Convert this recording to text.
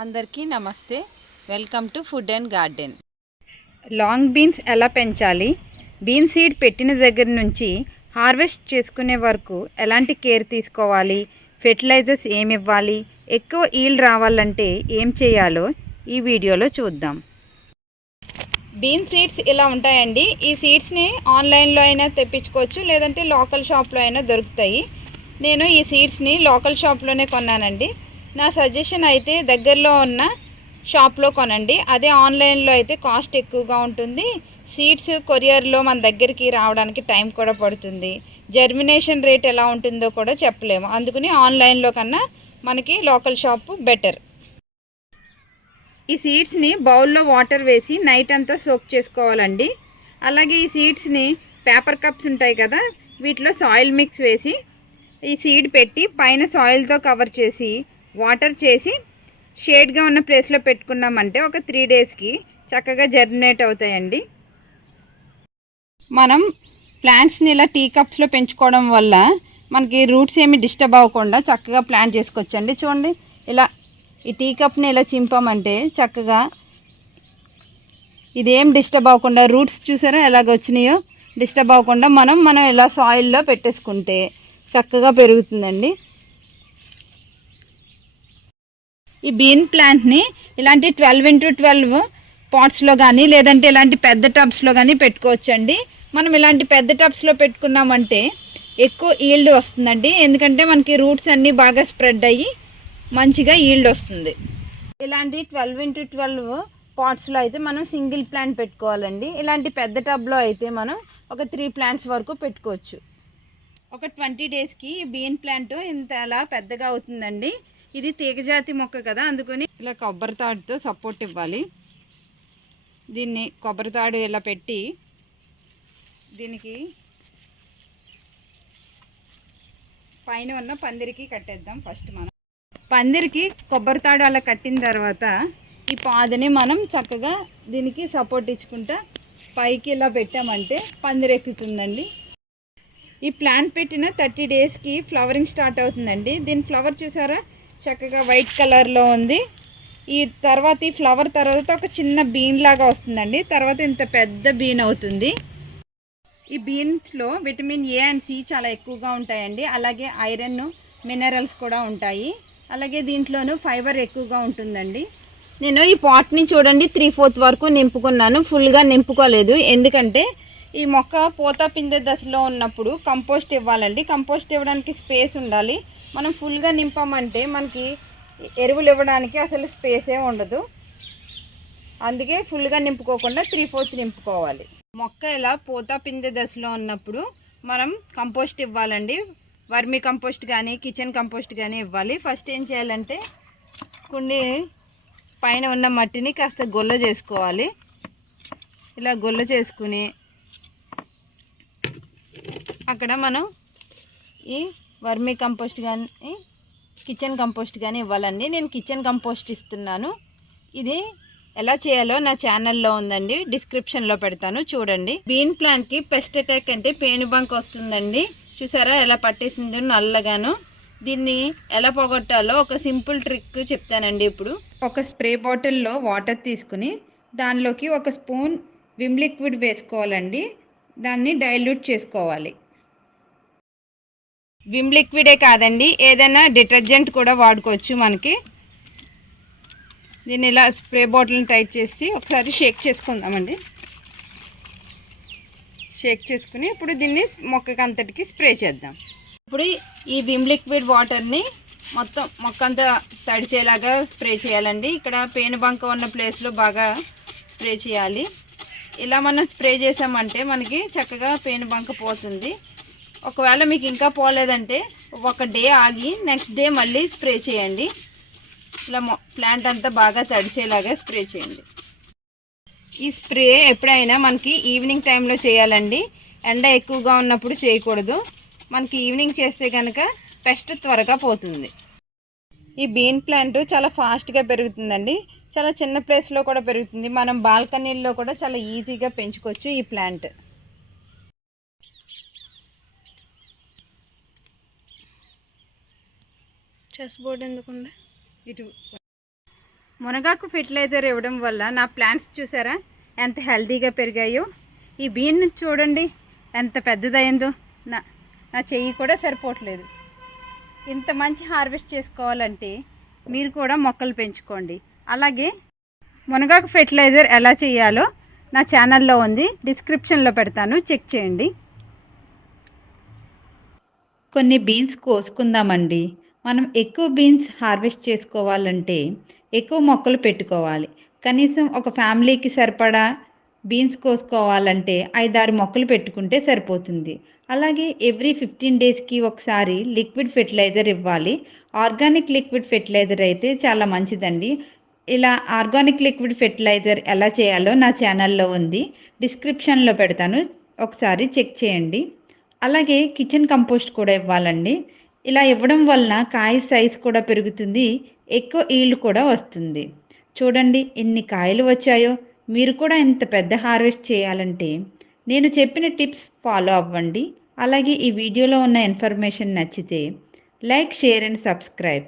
అందరికీ నమస్తే. Welcome to food and garden. Long beans ఎలా పెంచాలి, బీన్ సీడ్ పెట్టిన దగ్గర నుంచి హార్వెస్ట్ చేసుకునే వరకు ఎలాంటి కేర్ తీసుకోవాలి, ఫెర్టిలైజర్స్ ఏమి ఇవ్వాలి, ఎక్కువ ఈల్డ్ రావాలంటే ఏం చేయాలో ఈ వీడియోలో చూద్దాం. బీన్ సీడ్స్ ఇలా ఉంటాయండి. ఈ సీడ్స్ని ఆన్లైన్లో అయినా తెప్పించుకోవచ్చు, లేదంటే లోకల్ షాప్లో అయినా దొరుకుతాయి. నేను ఈ సీడ్స్ని లోకల్ షాప్లోనే కొన్నానండి. నా సజెషన్ అయితే దగ్గరలో ఉన్న షాప్లో కొనండి. అదే ఆన్లైన్లో అయితే కాస్ట్ ఎక్కువగా ఉంటుంది. సీడ్స్ కొరియర్లో మన దగ్గరికి రావడానికి టైం కూడా పడుతుంది. జర్మినేషన్ రేట్ ఎలా ఉంటుందో కూడా చెప్పలేము. అందుకని ఆన్లైన్లో కన్నా మనకి లోకల్ షాపు బెటర్. ఈ సీడ్స్ని బౌల్లో వాటర్ వేసి నైట్ అంతా సోక్ చేసుకోవాలండి. అలాగే ఈ సీడ్స్ని పేపర్ కప్స్ ఉంటాయి కదా, వీటిలో సాయిల్ మిక్స్ వేసి ఈ సీడ్ పెట్టి పైన సాయిల్తో కవర్ చేసి వాటర్ చేసి షేడ్గా ఉన్న ప్లేస్లో పెట్టుకున్నామంటే ఒక 3 డేస్కి చక్కగా జర్మినేట్ అవుతాయండి. మనం ప్లాంట్స్ని ఇలా టీ కప్స్లో పెంచుకోవడం వల్ల మనకి రూట్స్ ఏమి డిస్టర్బ్ అవ్వకుండా చక్కగా ప్లాంట్ చేసుకోవచ్చండి. చూడండి, ఇలా ఈ టీ కప్ని ఇలా చింపామంటే చక్కగా ఇదేం డిస్టర్బ్ అవ్వకుండా, రూట్స్ చూసారా ఎలాగ వచ్చినాయో, డిస్టర్బ్ అవ్వకుండా మనం ఇలా సాయిల్లో పెట్టేసుకుంటే చక్కగా పెరుగుతుందండి. ఈ బీన్ ప్లాంట్ని ఇలాంటి 12x12 పాట్స్లో కానీ లేదంటే ఇలాంటి పెద్ద టబ్స్లో కానీ పెట్టుకోవచ్చండి. మనం ఇలాంటి పెద్ద టబ్స్లో పెట్టుకున్నామంటే ఎక్కువ ఈల్డ్ వస్తుందండి. ఎందుకంటే మనకి రూట్స్ అన్నీ బాగా స్ప్రెడ్ అయ్యి మంచిగా ఈల్డ్ వస్తుంది. ఇలాంటి 12x12 పాట్స్లో అయితే మనం సింగిల్ ప్లాంట్ పెట్టుకోవాలండి. ఇలాంటి పెద్ద టబ్లో అయితే మనం ఒక 3 ప్లాంట్స్ వరకు పెట్టుకోవచ్చు. ఒక 20 డేస్కి బీన్ ప్లాంట్ ఇంత అలా పెద్దగా అవుతుందండి. ఇది తీగజాతి మొక్క కదా, అందుకని ఇలా కొబ్బరి తాడుతో సపోర్ట్ ఇవ్వాలి. దీన్ని కొబ్బరి తాడు ఇలా పెట్టి దీనికి పైన ఉన్న పందిరికి కట్టేద్దాం. ఫస్ట్ మనం పందిరికి కొబ్బరి తాడు అలా కట్టిన తర్వాత ఈ పాదని మనం చక్కగా దీనికి సపోర్ట్ ఇచ్చుకుంటా పైకి ఇలా పెట్టామంటే పందిరెక్కుతుందండి. ఈ ప్లాంట్ పెట్టిన 30 డేస్కి ఫ్లవరింగ్ స్టార్ట్ అవుతుందండి. దీని ఫ్లవర్ చూసారా, చక్కగా వైట్ కలర్లో ఉంది. ఈ తర్వాత ఈ ఫ్లవర్ తర్వాత ఒక చిన్న బీన్ లాగా వస్తుందండి. తర్వాత ఇంత పెద్ద బీన్ అవుతుంది. ఈ బీన్స్లో విటమిన్ ఏ అండ్ సి చాలా ఎక్కువగా ఉంటాయండి. అలాగే ఐరన్, మినరల్స్ కూడా ఉంటాయి. అలాగే దీంట్లోనూ ఫైబర్ ఎక్కువగా ఉంటుందండి. నేను ఈ పాట్ని చూడండి 3/4 వరకు నింపుకున్నాను, ఫుల్గా నింపుకోలేదు. ఎందుకంటే ఈ మొక్క పూత పిందె దశలో ఉన్నప్పుడు కంపోస్ట్ ఇవ్వాలండి. కంపోస్ట్ ఇవ్వడానికి స్పేస్ ఉండాలి. మనం ఫుల్గా నింపామంటే మనకి ఎరువులు ఇవ్వడానికి అసలు స్పేసే ఉండదు. అందుకే ఫుల్గా నింపుకోకుండా 3/4 నింపుకోవాలి. మొక్క ఇలా పూత పిందె దశలో ఉన్నప్పుడు మనం కంపోస్ట్ ఇవ్వాలండి. వర్మీ కంపోస్ట్ కానీ కిచెన్ కంపోస్ట్ కానీ ఇవ్వాలి. ఫస్ట్ ఏం చేయాలంటే కుండీ పైన ఉన్న మట్టిని కాస్త గొల్ల చేసుకోవాలి. ఇలా గొల్ల చేసుకుని అక్కడ మనం ఈ వర్మీ కంపోస్ట్ కానీ కిచెన్ కంపోస్ట్ కానీ ఇవ్వాలండి. నేను కిచెన్ కంపోస్ట్ ఇస్తున్నాను. ఇది ఎలా చేయాలో నా ఛానల్లో ఉందండి, డిస్క్రిప్షన్లో పెడతాను, చూడండి. బీన్ ప్లాంట్కి పెస్ట్ అటాక్ అంటే పేనుబంక వస్తుందండి. చూసారా ఎలా పట్టేసిందో నల్లగాను. దీన్ని ఎలా పోగొట్టాలో ఒక సింపుల్ ట్రిక్ చెప్తానండి. ఇప్పుడు ఒక స్ప్రే బాటిల్లో వాటర్ తీసుకుని దానిలోకి 1 స్పూన్ విమ్ లిక్విడ్ వేసుకోవాలండి. దాన్ని డైల్యూట్ చేసుకోవాలి. విమ్ లిక్విడే కాదండి, ఏదైనా డిటర్జెంట్ కూడా వాడుకోవచ్చు మనకి. దీన్ని ఇలా స్ప్రే బాటిల్ని టైట్ చేసి ఒకసారి షేక్ చేసుకుందామండి. షేక్ చేసుకుని ఇప్పుడు దీన్ని మొక్కకి అంతటికి స్ప్రే చేద్దాం. ఇప్పుడు ఈ విమ్ లిక్విడ్ వాటర్ని మొత్తం మొక్క అంతా తడిచేలాగా స్ప్రే చేయాలండి. ఇక్కడ పేనుబంక ఉన్న ప్లేస్లో బాగా స్ప్రే చేయాలి. ఇలా మనం స్ప్రే చేసామంటే మనకి చక్కగా పేనుబంక పోతుంది. ఒకవేళ మీకు ఇంకా పోలేదంటే 1 డే ఆగి నెక్స్ట్ డే మళ్ళీ స్ప్రే చేయండి. ఇలా ప్లాంట్ అంతా బాగా తడిచేలాగా స్ప్రే చేయండి. ఈ స్ప్రే ఎప్పుడైనా మనకి ఈవినింగ్ టైంలో చేయాలండి. ఎండ ఎక్కువగా ఉన్నప్పుడు చేయకూడదు. మనకి ఈవినింగ్ చేస్తే కనుక పెస్ట్ త్వరగా పోతుంది. ఈ బీన్ ప్లాంట్ చాలా ఫాస్ట్గా పెరుగుతుందండి. చాలా చిన్న ప్లేస్లో కూడా పెరుగుతుంది. మనం బాల్కనీల్లో కూడా చాలా ఈజీగా పెంచుకోవచ్చు ఈ ప్లాంట్. చెస్ బోర్డ్ ఎందుకుంది ఇటు మునగాకు ఫెర్టిలైజర్ ఇవ్వడం వల్ల నా ప్లాంట్స్ చూసారా ఎంత హెల్తీగా పెరిగాయో. ఈ బీన్ చూడండి ఎంత పెద్దదైందో. నా నా చెయ్యి కూడా సరిపోవట్లేదు. ఇంత మంచి హార్వెస్ట్ చేసుకోవాలంటే మీరు కూడా మొక్కలు పెంచుకోండి. అలాగే మునగాకు ఫెర్టిలైజర్ ఎలా చేయాలో నా ఛానల్లో ఉంది, డిస్క్రిప్షన్లో పెడతాను, చెక్ చేయండి. కొన్ని బీన్స్ కోసుకుందామండి. మనం ఎక్కువ బీన్స్ హార్వెస్ట్ చేసుకోవాలంటే ఎక్కువ మొక్కలు పెట్టుకోవాలి. కనీసం ఒక ఫ్యామిలీకి సరిపడా బీన్స్ కోసుకోవాలంటే 5-6 మొక్కలు పెట్టుకుంటే సరిపోతుంది. అలాగే ఎవ్రీ 15 డేస్కి ఒకసారి లిక్విడ్ ఫెర్టిలైజర్ ఇవ్వాలి. ఆర్గానిక్ లిక్విడ్ ఫెర్టిలైజర్ అయితే చాలా మంచిదండి. ఇలా ఆర్గానిక్ లిక్విడ్ ఫెర్టిలైజర్ ఎలా చేయాలో నా ఛానల్లో ఉంది, డిస్క్రిప్షన్లో పెడతాను, ఒకసారి చెక్ చేయండి. అలాగే కిచెన్ కంపోస్ట్ కూడా ఇవ్వాలండి. ఇలా ఇవ్వడం వలన కాయ సైజ్ కూడా పెరుగుతుంది, ఎక్కువ ఈల్డ్ కూడా వస్తుంది. చూడండి ఎన్ని కాయలు వచ్చాయో. మీరు కూడా ఇంత పెద్ద హార్వెస్ట్ చేయాలంటే నేను చెప్పిన టిప్స్ ఫాలో అవ్వండి. అలాగే ఈ వీడియోలో ఉన్న ఇన్ఫర్మేషన్ నచ్చితే లైక్, షేర్ అండ్ సబ్స్క్రైబ్.